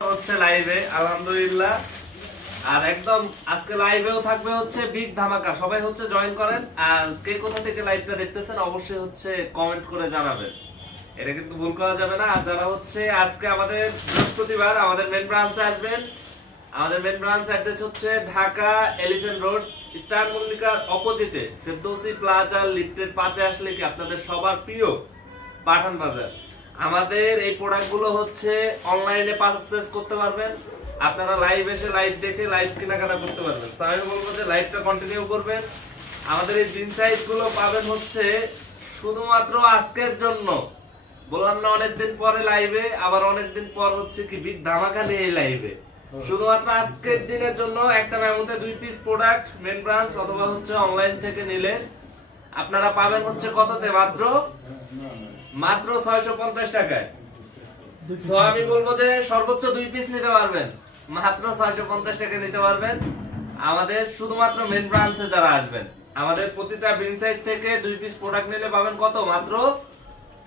হচ্ছে লাইভে আলহামদুলিল্লাহ। আর একদম আজকে লাইভেও থাকবে হচ্ছে বিগ ধামাকা, সবাই হচ্ছে জয়েন করেন। আর কে কোথা থেকে লাইভটা দেখতেছেন অবশ্যই হচ্ছে কমেন্ট করে জানাবেন, এটা কিন্তু ভুল করা যাবে না। আর যারা হচ্ছে আজকে আমাদের বৃহস্পতিবার আমাদের মেন ব্রাঞ্চে আসবেন, আমাদের মেন ব্রাঞ্চ অ্যাড্রেস হচ্ছে ঢাকা এলিফ্যান্ট রোড স্টার মল্লিকার অপোজিটে ফেরদৌসি প্লাজা লিফটের পাশে আসলে কি আপনাদের সবার প্রিয় পাঠান বাজার। আমাদের এই প্রোডাক্টগুলো হচ্ছে অনলাইনে পারচেজ করতে পারবেন, আপনারা লাইভ এসে লাইভ দেখে লাইভ কেনাকাটা করতে পারবেন। তো আমি বলবো যে লাইভটা কন্টিনিউ করবেন। আমাদের এই জিন সাইজ গুলো পাবেন হচ্ছে শুধুমাত্র আজকের জন্য, বললাম না অনেকদিন পরে লাইভে, আবার অনেকদিন পর হচ্ছে কি বিগ ধামাকা নিয়ে লাইভে। শুধুমাত্র আজকের দিনের জন্য একটা মেমোতে 2 পিস প্রোডাক্ট মেন ব্রাঞ্চ অথবা হচ্ছে অনলাইন থেকে নিলে আপনারা পাবেন হচ্ছে কততে, মাত্র 650 টাকায়। তো আমি বলবো যে সর্বোচ্চ 2 পিস নিতে পারবেন, মাত্র 650 টাকা নিতে পারবেন আমাদের শুধুমাত্র মেন ব্রাঞ্চে যারা আসবেন। আমাদের প্রতিটা বিন সাইড থেকে 2 পিস প্রোডাক্ট নিলে পাবেন কত, মাত্র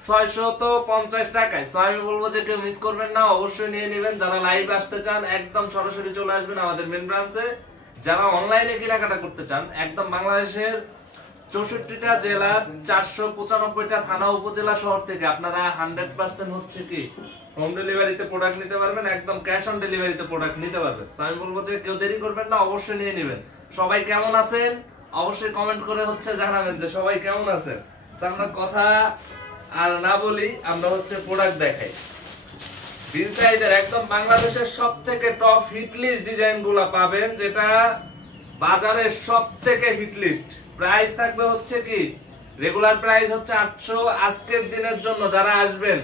650 টাকায়। সো আমি বলবো যে কেউ মিস করবেন না, অবশ্যই নিয়ে নেবেন। যারা লাইভ আসতে চান একদম সরাসরি চলে আসবেন আমাদের মেন ব্রাঞ্চে। যারা অনলাইনে কেনাকাটা করতে চান একদম বাংলাদেশের 64টা জেলার 495টা থানা উপজেলা শহর থেকে আপনারা 100% হচ্ছে কি হোম ডেলিভারিতে প্রোডাক্ট নিতে পারবেন, একদম ক্যাশ অন ডেলিভারিতে প্রোডাক্ট নিতে পারবেন। আমি বলবো যে কেউ দেরি করবেন না, অবশ্যই নিয়ে নেবেন। সবাই কেমন আছেন অবশ্যই কমেন্ট করে হচ্ছে জানাবেন যে সবাই কেমন আছেন। আমরা কথা আর না বলি, আমরা হচ্ছে প্রোডাক্ট দেখাই। বিন সাইজের একদম বাংলাদেশের সবথেকে টপ হিট লিস্ট ডিজাইনগুলো পাবেন, যেটা বাজারের সবথেকে হিট লিস্ট। প্রাইস থাকবে হচ্ছে কি রেগুলার প্রাইস হচ্ছে 800, আজকের দিনের জন্য যারা আসবেন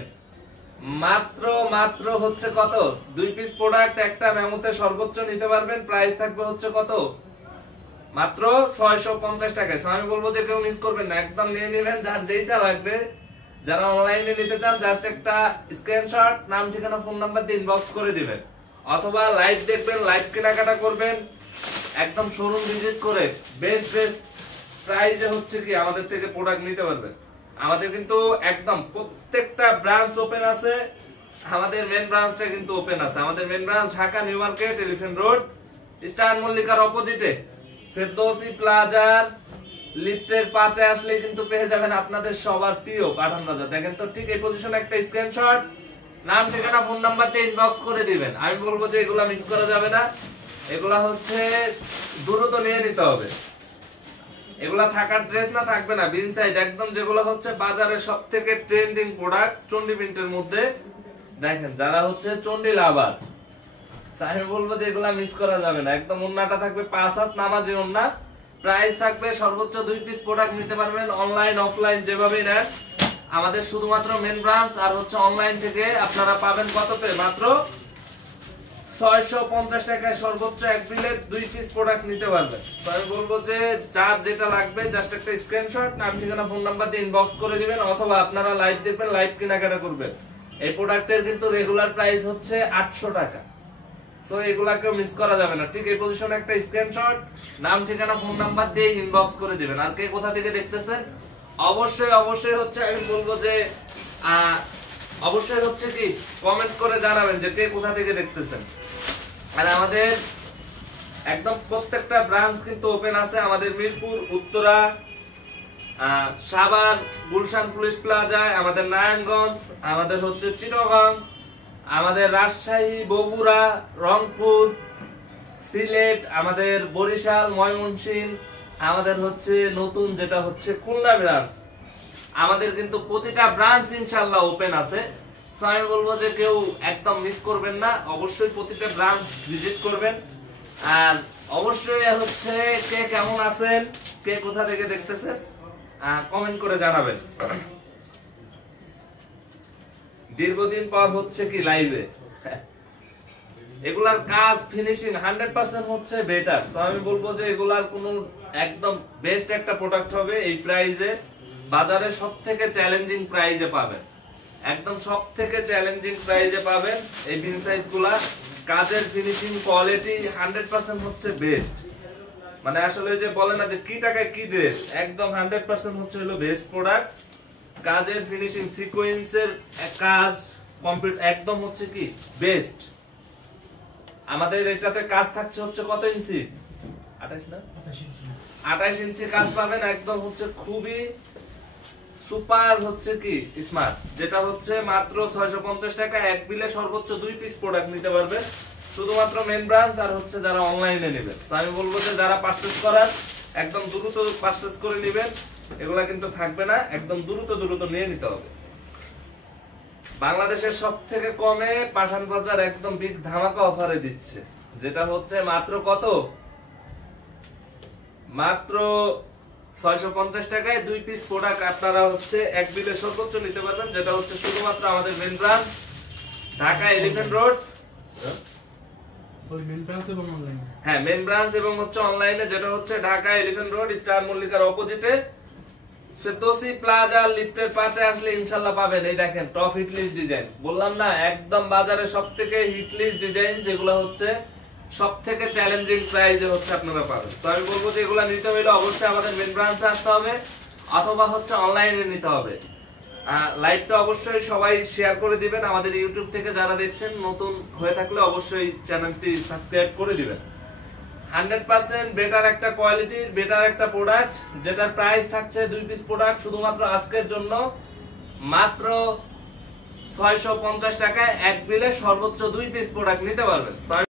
মাত্র হচ্ছে কত, 2 পিস প্রোডাক্ট একটা মেমোতে সর্বোচ্চ নিতে পারবেন। প্রাইস থাকবে হচ্ছে কত, মাত্র 650 টাকায়। আমি বলবো যে কেউ মিস করবেন না, একদম নিয়ে নেবেন যার যেটা লাগবে। যারা অনলাইনে নিতে চান জাস্ট একটা স্ক্রিনশট, নাম ঠিকানা ফোন নাম্বার দিয়ে ইনবক্স করে দিবেন, অথবা লাইভ দেখবেন, লাইভ কেনাকাটা করবেন, একদম শোরুম ভিজিট করে বেস্ট প্রাইসে হচ্ছে কি আমাদের থেকে প্রোডাক্ট নিতে পারবেন। আমাদের কিন্তু একদম প্রত্যেকটা ব্রাঞ্চ ওপেন আছে, আমাদের মেন ব্রাঞ্চটা কিন্তু ওপেন আছে। আমাদের main branch Dhaka New Market Elephant road star মল্লিকার অপোজিটে ফেরদৌসি প্লাজার লিফটের পাশে আসলে কিন্তু পেয়ে যাবেন আপনাদের সবার প্রিয় পাঠান বাজার। দেখেন তো ঠিক এই পজিশনে একটা স্ক্রিনশট, নাম ঠিকানা ফোন নাম্বার দিয়ে ইনবক্স করে দিবেন। আমি বলবো যে এগুলা মিস করা যাবে না, এগুলা হচ্ছে দ্রুত নিয়ে নিতে হবে। এগুলা থাকার ড্রেস না থাকবে না, বিন সাইড একদম যেগুলো হচ্ছে বাজারের সবথেকে ট্রেন্ডিং প্রোডাক্ট চন্ডি প্রিন্টের মধ্যে। দেখেন যারা হচ্ছে চন্ডি লাভার, আমি বলবো যে এগুলা মিস করা যাবে না। একদম ওন্নাটা থাকবে 5 হাত নামাজি ওন্না। প্রাইস থাকবে সর্বোচ্চ 2 পিস প্রোডাক্ট নিতে পারবেন অনলাইন অফলাইন যেভাবেই নেন। আমাদের শুধুমাত্র মেন ব্রাঞ্চ আর হচ্ছে অনলাইন থেকে আপনারা পাবেন কততে, মাত্র 650 টাকায় সর্বোচ্চ এক বিলে 2 পিস প্রোডাক্ট নিতে পারবেন। তো আমি বলবো যে যার যেটা লাগবে জাস্ট একটা স্ক্রিনশট, নাম ঠিকানা ফোন নাম্বার দিয়ে ইনবক্স করে দিবেন, অথবা আপনারা লাইভ দেখবেন, লাইভ কেনাকাটা করবেন। এই প্রোডাক্টের কিন্তু রেগুলার প্রাইস হচ্ছে 800 টাকা। সো এগুলাকে মিস করা যাবে না। ঠিক এই পজিশনে একটা স্ক্রিনশট, নাম ঠিকানা ফোন নাম্বার দিয়ে ইনবক্স করে দিবেন। আর কে কোথা থেকে দেখতেছেন অবশ্যই হচ্ছে আমি বলবো যে অবশ্যই হচ্ছে কি কমেন্ট করে জানাবেন যে কে কোথা থেকে দেখতেছেন। আর আমাদের একদম প্রত্যেকটা ব্রাঞ্চ কিন্তু ওপেন আছে। আমাদের মিরপুর, উত্তরা, সাভার, গুলশান পুলিশ প্লাজায়, আমাদের নারায়ণগঞ্জ, আমাদের হচ্ছে চিটাগং, আমাদের রাজশাহী, বগুড়া, রংপুর, সিলেট, আমাদের বরিশাল, ময়মনসিংহ, আমাদের হচ্ছে নতুন যেটা হচ্ছে খুলনা ব্রাঞ্চ। আমাদের কিন্তু প্রতিটা ব্রাঞ্চ ইনশাআল্লাহ ওপেন আছে। সো আমি বলবো যে কেউ একদম মিস করবেন না, অবশ্যই প্রতিটা ব্রাঞ্চ ভিজিট করবেন। আর অবশ্যই হচ্ছে কে কেমন আছেন, কে কোথা থেকে দেখতেছেন কমেন্ট করে জানাবেন। দীর্ঘদিন পর হচ্ছে কি লাইভে, এগুলার কাজ ফিনিশিং 100% হচ্ছে বেটার। তো আমি বলবো যে এগুলার কোনো একদম বেস্ট একটা প্রোডাক্ট হবে। এই প্রাইসে বাজারে সবথেকে চ্যালেঞ্জিং প্রাইসে পাবেন, একদম সবথেকে চ্যালেঞ্জিং প্রাইসে পাবেন এই বিন সাইজ গুলা। কাজের ফিনিশিং কোয়ালিটি 100% হচ্ছে বেস্ট। মানে আসলে যে বলে না যে কি টাকায় কি ড্রেস, একদম 100% হচ্ছে হলো বেস্ট প্রোডাক্ট। কাজের ফিনিশিং সিকোয়েন্সের কাজ কমপ্লিট একদম হচ্ছে কি বেস্ট। আমাদের এটাতে কাজ থাকছে হচ্ছে কত ইঞ্চি? 28 না 28 ইঞ্চি কাজ পাবেন, একদম হচ্ছে খুবই সুপার হচ্ছে কি স্মার্ট, যেটা হচ্ছে মাত্র 650 টাকা। এক বিলে সর্বোচ্চ 2 পিস প্রোডাক্ট নিতে পারবে, শুধুমাত্র মেন ব্রাঞ্চ আর হচ্ছে যারা অনলাইনে নেবেন। তো আমি বলবো যে যারা পারচেজ করার একদম দ্রুত পারচেজ করে নেবেন, এগুলা কিন্তু থাকবে না, একদম দ্রুত নিয়ে নিতে হবে। বাংলাদেশের সবথেকে কমে পাঠান বাজার একদম বিগ ধামাকা অফারে দিচ্ছে, যেটা হচ্ছে মাত্র কত? মাত্র 650 টাকায় 2 পিস প্রোডাক্ট আপনারা হচ্ছে এক বিলে সর্বোচ্চ নিতে পারবেন, যেটা হচ্ছে শুধুমাত্র আমাদের main branch Dhaka elephant road. হ্যাঁ, মেন ব্রাঞ্চ এবং হচ্ছে অনলাইনে, যেটা হচ্ছে ঢাকা এলিফ্যান্ট রোড স্টার মল্লিকার অপোজিটে সেতোসি প্লাজা লিফটের পাশে আসলে ইনশাআল্লাহ পাবেন। এই দেখেন টপ হিট লিস্ট ডিজাইন, বললাম না একদম বাজারে সবথেকে হিট লিস্ট ডিজাইন, যেগুলো হচ্ছে সবথেকে চ্যালেঞ্জিং প্রাইসে হচ্ছে আপনারা পাবেন। তো আমি বলবো যে এগুলো নিতে হলে অবশ্যই আমাদের মেন ব্রাঞ্চে আসতে হবে অথবা হচ্ছে অনলাইনে নিতে হবে। লাইভটা অবশ্যই সবাই শেয়ার করে দিবেন, আমাদের ইউটিউব থেকে যারা দেখছেন নতুন হয়ে থাকলে অবশ্যই চ্যানেলটি সাবস্ক্রাইব করে দিবেন। 100% বেটার একটা কোয়ালিটির বেটার একটা প্রোডাক্ট, যেটার প্রাইস থাকছে 2 পিস প্রোডাক্ট শুধুমাত্র আজকের জন্য মাত্র 650 টাকায় এক বিলে সর্বোচ্চ 2 পিস প্রোডাক্ট নিতে পারবেন।